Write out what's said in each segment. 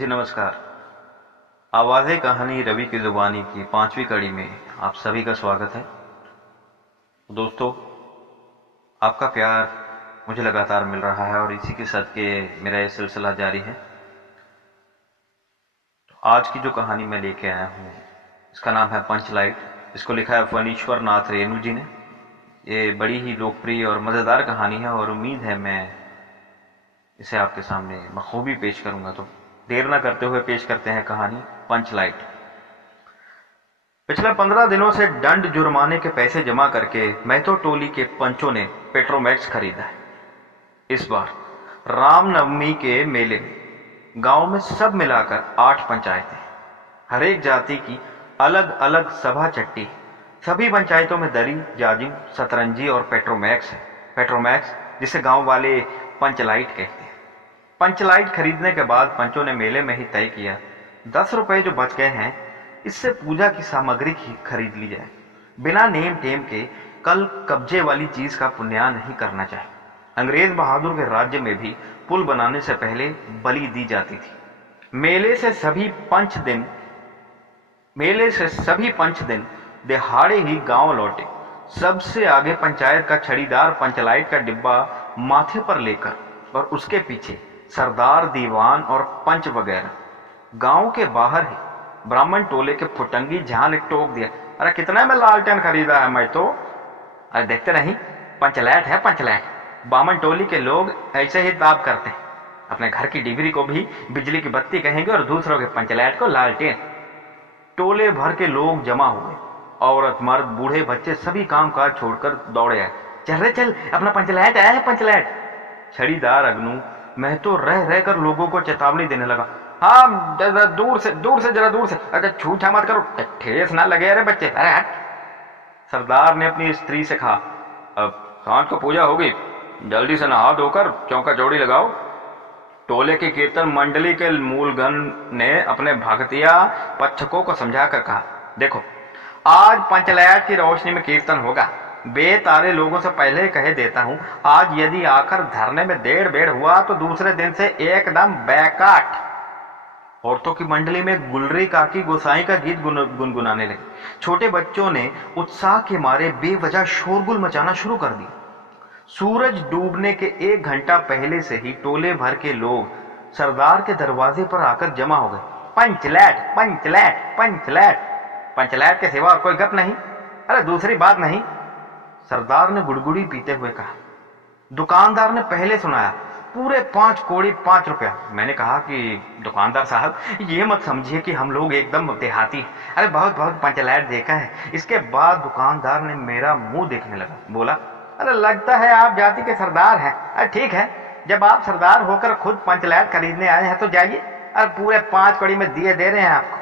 जी नमस्कार। आवाज़े कहानी रवि की ज़ुबानी की 5वीं कड़ी में आप सभी का स्वागत है। दोस्तों, आपका प्यार मुझे लगातार मिल रहा है और इसी के सदके मेरा ये सिलसिला जारी है। तो आज की जो कहानी मैं लेके आया हूँ इसका नाम है पंचलाइट। इसको लिखा है फणीश्वर नाथ रेणु जी ने। ये बड़ी ही लोकप्रिय और मज़ेदार कहानी है और उम्मीद है मैं इसे आपके सामने बखूबी पेश करूँगा। तो देर न करते हुए पेश करते हैं कहानी पंचलाइट। पिछले 15 दिनों से दंड जुर्माने के पैसे जमा करके महतो टोली के पंचों ने पेट्रोमैक्स खरीदा है। इस बार रामनवमी के मेले में गांव में सब मिलाकर 8 पंचायतें, हर एक जाति की अलग अलग सभा चट्टी। सभी पंचायतों में दरी, जाजिम, सतरंजी और पेट्रोमैक्स है। पेट्रोमैक्स जिसे गांव वाले पंचलाइट कहते हैं। पंचलाइट खरीदने के बाद पंचों ने मेले में ही तय किया 10 रुपए जो बच गए हैं इससे पूजा की सामग्री खरीद ली जाए। बिना नेम टेम के कल कब्जे वाली चीज का पुण्याह नहीं करना चाहिए। अंग्रेज बहादुर के राज्य में भी पुल बनाने से पहले बलि दी जाती थी। मेले से सभी पंच दिन दिहाड़े ही गांव लौटे। सबसे आगे पंचायत का छड़ीदार पंचलाइट का डिब्बा माथे पर लेकर और उसके पीछे सरदार, दीवान और पंच वगैरह। गांव के बाहर ही ब्राह्मण टोले के फुटंगी झाल टोक दिया, अरे कितने में लालटेन खरीदा है मैं तो। अरे देखते नहीं, पंचलैट है पंचलैट। बामन टोली के लोग ऐसे ही दाब करते हैं। अपने घर की डिबरी को भी बिजली की बत्ती कहेंगे और दूसरों के पंचलैट को लालटेन। टोले भर के लोग जमा हुए। औरत, मर्द, बूढ़े, बच्चे सभी काम काज छोड़कर दौड़े आए। चल रे चल, अपना पंचलैट आया है पंचलैट। छड़ीदार अग्नू महतो रह रहकर लोगों को चेतावनी देने लगा, हाँ जरा दूर से जरा दूर से, अच्छा छूछा मत करो, ठेस ना लगे अरे बच्चे, अरे हट। सरदार ने अपनी स्त्री से कहा, अब सांझ को पूजा होगी, जल्दी से नहा धोकर चौका चौड़ी लगाओ। टोले की कीर्तन मंडली के मूलगण ने अपने भगतिया पक्षकों को समझाकर कहा, देखो आज पंचलैट की रोशनी में कीर्तन होगा। बेतारे लोगों से पहले कहे देता हूं, आज यदि आकर धरने में देड़ बेड़ हुआ तो दूसरे दिन से एकदम बैकाट। औरतों की मंडली में गुलरी काकी गोसाई का गीत गुनगुनाने लगी। छोटे बच्चों ने उत्साह के मारे बेवजह शोरगुल मचाना शुरू कर दी। सूरज डूबने के 1 घंटा पहले से ही टोले भर के लोग सरदार के दरवाजे पर आकर जमा हो गए। पंचलैट पंचलैट पंचलैट, पंचलैट के सिवा और कोई गप नहीं, अरे दूसरी बात नहीं। सरदार ने गुड़गुड़ी पीते हुए कहा। दुकानदार ने पहले सुनाया, पूरे 5 कौड़ी 5 रुपया। मैंने कहा कि दुकानदार साहब ये मत समझिए कि हम लोग एकदम देहाती, अरे बहुत बहुत पंचलैट देखा है। इसके बाद दुकानदार ने मेरा मुंह देखने लगा, बोला, अरे लगता है आप जाति के सरदार हैं। अरे ठीक है, जब आप सरदार होकर खुद पंचलैट खरीदने आए हैं तो जाइए, अरे पूरे 5 कौड़ी में दिए दे रहे हैं आपको।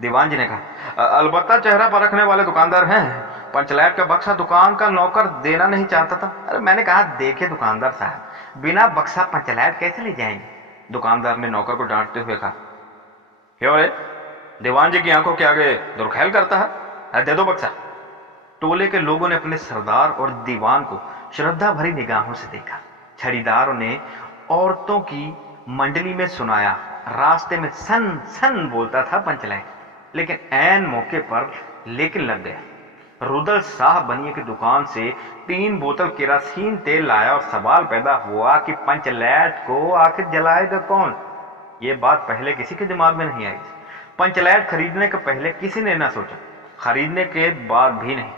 दीवान जी ने कहा, अलबत्ता चेहरा परखने वाले दुकानदार हैं। पंचलैट का बक्सा दुकान का नौकर देना नहीं चाहता था। अरे मैंने कहा, देखिए दुकानदार साहब, बिना बक्सा पंचलैट कैसे ले जाएंगे। दुकानदार ने नौकर को डांटते हुए कहा, क्यों रे, दीवान जी की आंखों के आगे दुर्खैल करता है, अरे दे दो बक्सा। टोले के लोगों ने अपने सरदार और दीवान को श्रद्धा भरी निगाहों से देखा। छड़ीदारों ने औरतों की मंडली में सुनाया, रास्ते में सन सन बोलता था पंचलैट, लेकिन ऐन मौके पर लेकिन लग गया। रुदल शाह बनिए की दुकान से 3 बोतल केरोसिन तेल लाया और सवाल पैदा हुआ कि पंचलैट को आखिर जलाएगा कौन। ये बात पहले किसी के दिमाग में नहीं आई। पंचलैट खरीदने के पहले किसी ने ना सोचा, खरीदने के बाद भी नहीं।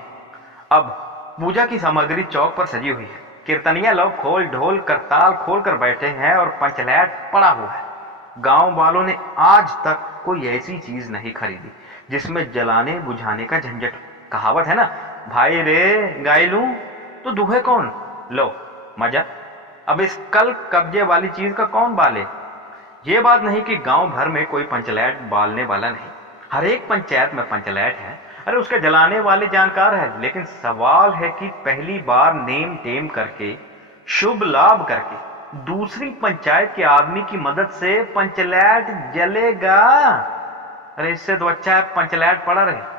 अब पूजा की सामग्री चौक पर सजी हुई है। कीर्तनिया लोग खोल ढोल करताल खोल कर बैठे हैं और पंचलैट पड़ा हुआ है। गांव वालों ने आज तक कोई ऐसी चीज नहीं खरीदी जिसमें जलाने बुझाने का झंझट। कहावत है ना, भाई रे गाय लूं तो दुहे कौन, लो मजा। अब इस कल कब्जे वाली चीज का कौन बाले। ये बात नहीं कि गांव भर में कोई पंचलैट बालने वाला नहीं, हर एक पंचायत में पंचलैट है, अरे उसके जलाने वाले जानकार है। लेकिन सवाल है कि पहली बार नेम टेम करके, शुभ लाभ करके दूसरी पंचायत के आदमी की मदद से पंचलैट जलेगा। अरे इससे तो अच्छा है पंचलैट पड़ा रहे।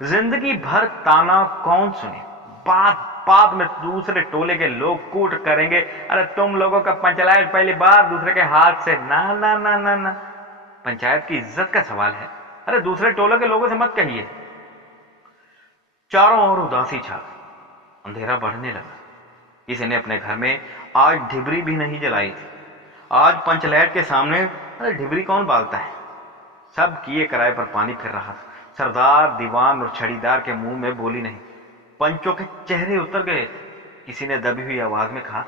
जिंदगी भर ताना कौन सुने, बात बात में दूसरे टोले के लोग कूट करेंगे, अरे तुम लोगों का पंचलैट पहली बार दूसरे के हाथ से, ना ना ना ना ना। पंचायत की इज्जत का सवाल है। अरे दूसरे टोले के लोगों से मत कहिए। चारों ओर उदासी छा गई। अंधेरा बढ़ने लगा। किसी ने अपने घर में आज ढिबरी भी नहीं जलाई थी। आज पंचलैट के सामने अरे ढिबरी कौन बालता है। सब किए कराए पर पानी फिर रहा था। सरदार, दीवान और छड़ीदार के मुंह में बोली नहीं। पंचों के चेहरे उतर गए थे। किसी ने दबी हुई आवाज में कहा,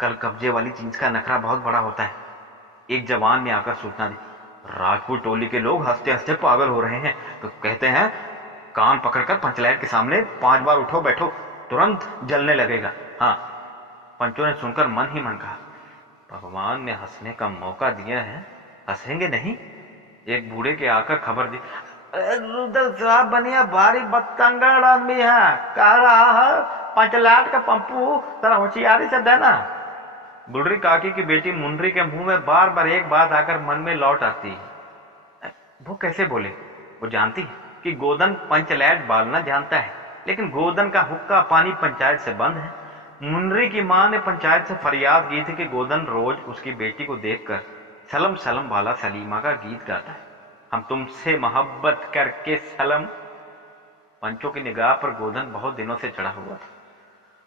कल कब्जे वाली चीज का नखरा बहुत बड़ा होता है। एक जवान ने आकर सूचना दी, राजपूत टोली के लोग हंसते हंसते पागल हो रहे हैं। तो कहते हैं कान पकड़कर पंचलैट के सामने 5 बार उठो बैठो, तुरंत जलने लगेगा। हाँ, पंचों ने सुनकर मन ही मन कहा, भगवान ने हंसने का मौका दिया है, हंसेंगे नहीं। एक बूढ़े के आकर खबर दी, रुदल साहब बनिया भारी बदतंगड़ आदमी है, कह रहा है पंचलाट का पंपू जरा होशियारी से देना। बुढ़ी काकी की बेटी मुंडरी के मुंह में बार बार एक बात आकर मन में लौट आती है। वो कैसे बोले? वो जानती है कि गोदन पंचलैट बालना जानता है, लेकिन गोदन का हुक्का पानी पंचायत से बंद है। मुंडरी की मां ने पंचायत से फरियाद की थी कि गोदन रोज उसकी बेटी को देखकर सलम सलम वाला सलीमा का गीत गाता है, हम तुमसे मोहब्बत करके सलम। पंचों की निगाह पर गोदन बहुत दिनों से चढ़ा हुआ था।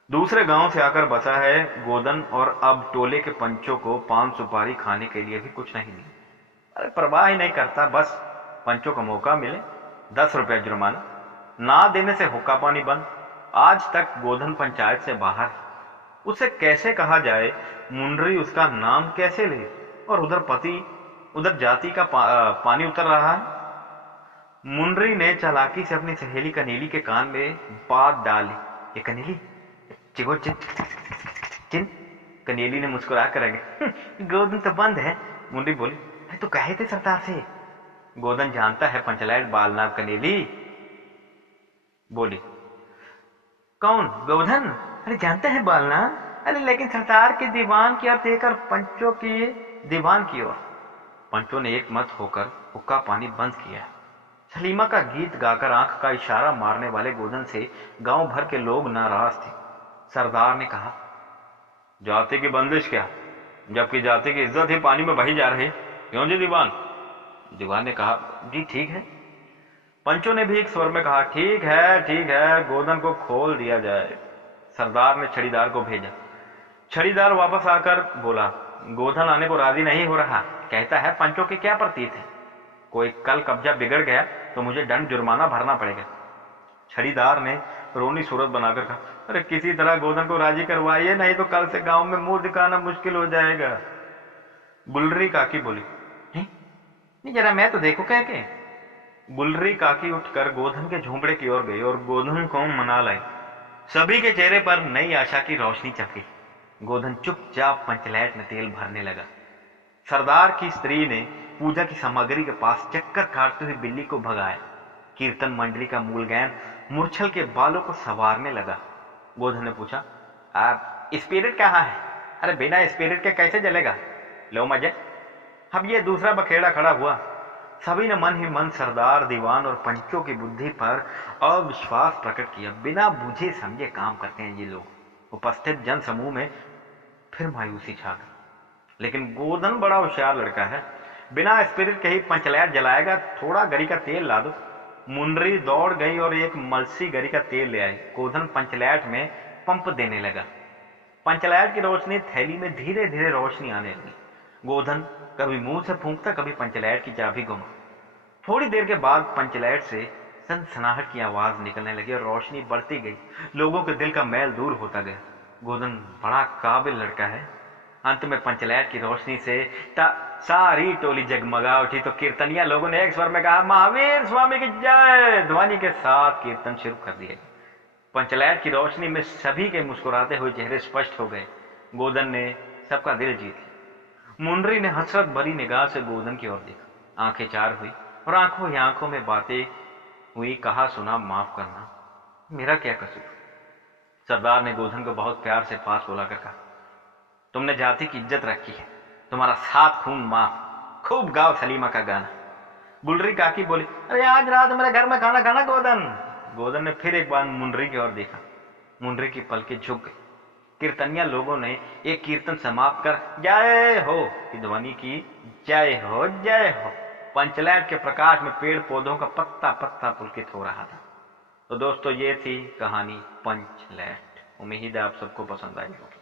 दूसरे गांव से आकर बसा है गोदन, और अब टोले के पंचों को पान सुपारी खाने के लिए भी कुछ नहीं मिला। अरे परवाह ही नहीं करता, बस पंचों को मौका मिले 10 रुपया जुर्माना, ना देने से हुक्का पानी बंद। आज तक गोधन पंचायत से बाहर है। उसे कैसे कहा जाए, मुंडरी उसका नाम कैसे ले, और उधर पति उधर जाति का पानी उतर रहा है। मुंडरी ने चालाकी से अपनी सहेली कनेली के कान में बात डाली, ये कनेली चिगो चिन चिन। कनेली ने मुस्कुरा कर गोदन तो बंद है। मुंडरी बोली, अरे तो कहे थे सरदार से। गोदन जानता है पंचलैट बालना। कनेली बोली, कौन? गोधन? अरे जानते हैं बालना, अरे लेकिन सरदार के दीवान की ओर देखकर पंचों की दीवान की ओर। पंचों ने एक मत होकर हुक्का पानी बंद किया। सलीमा का गीत गाकर आंख का इशारा मारने वाले गोधन से गांव भर के लोग नाराज थे। सरदार ने कहा, जाति की बंदिश क्या, जबकि जाति की इज्जत ही पानी में बही जा रही। क्यों जी दीवान? दीवान ने कहा, जी ठीक है। पंचों ने भी एक स्वर में कहा, ठीक है, गोधन को खोल दिया जाए। सरदार ने छड़ीदार को भेजा। छड़ीदार वापस आकर बोला, गोधन आने को राजी नहीं हो रहा, कहता है पंचों के क्या प्रतीत है, कोई कल कब्जा बिगड़ गया तो मुझे दंड जुर्माना भरना पड़ेगा। छड़ीदार ने रोनी सूरत बनाकर कहा, अरे किसी तरह गोधन को राजी करवाइए, नहीं तो कल से गांव में मुंह दिखाना मुश्किल हो जाएगा। गुलरी काकी बोली, नहीं जरा मैं तो देखो कह के। गुलरी काकी उठकर गोधन के झोंपड़े की ओर गई और गोधन को मना लाई। सभी के चेहरे पर नई आशा की रोशनी चमकी। गोधन चुपचाप पंचलैट में तेल भरने लगा। सरदार की स्त्री ने पूजा की सामग्री के पास चक्कर काटती हुई बिल्ली को भगाया। कीर्तन मंडली का मूलगैन मूर्छल के बालों को संवारने लगा। गोधन ने पूछा, आप स्पिरिट कहाँ है? अरे बिना स्पिरिट के कैसे जलेगा? लो मजे। अब ये दूसरा बखेड़ा खड़ा हुआ। सभी ने मन ही मन सरदार, दीवान और पंचों की बुद्धि पर अविश्वास प्रकट किया। बिना बुझे समझे काम करते हैं ये लोग। उपस्थित जन समूह में फिर मायूसी छा गई। लेकिन गोधन बड़ा होशियार लड़का है, बिना स्पिरिट के ही पंचलैट जलाएगा। थोड़ा गरी का तेल ला दो। मुंडरी दौड़ गई और एक मलसी गरी का तेल ले आई। गोधन पंचलैट में पंप देने लगा। पंचलैट की रोशनी थैली में धीरे धीरे रोशनी आने लगी। गोधन कभी मुंह से फूंकता, कभी पंचलैट की चाबी घुमा। थोड़ी देर के बाद पंचलैट से सनसनाहट की आवाज निकलने लगी और रोशनी बढ़ती गई। लोगों के दिल का मैल दूर होता गया। गोधन बड़ा काबिल लड़का है। अंत में पंचलैट की रोशनी से सारी टोली जगमगा उठी तो कीर्तनिया लोगों ने एक स्वर में कहा, महावीर स्वामी की जय। ध्वनि के साथ कीर्तन शुरू कर दिया। पंचलैट की रोशनी में सभी के मुस्कुराते हुए चेहरे स्पष्ट हो गए। गोधन ने सबका दिल जीत लिया। मुंडरी ने हसरत भरी निगाह से गोधन की ओर देखा। आंखें चार हुई और आंखों ही आंखों में बातें हुई। कहा, सुना, माफ करना, मेरा क्या कसूर? सरदार ने गोधन को बहुत प्यार से पास बुलाकर कहा, तुमने जाति की इज्जत रखी है, तुम्हारा 7 खून माफ। खूब गाओ सलीमा का गाना। गुलरी काकी बोली, अरे आज रात मेरे घर में खाना खाना गोधन। गोधन ने फिर एक बार मुंडरी की ओर देखा। मुंडरी की पलकें झुक गई। कीर्तनिया लोगों ने एक कीर्तन समाप्त कर जय हो की ध्वनि की। जय हो, जय हो। पंचलाइट के प्रकाश में पेड़ पौधों का पत्ता पत्ता पुलकित हो रहा था। तो दोस्तों ये थी कहानी पंचलाइट। उम्मीद है आप सबको पसंद आई होगी।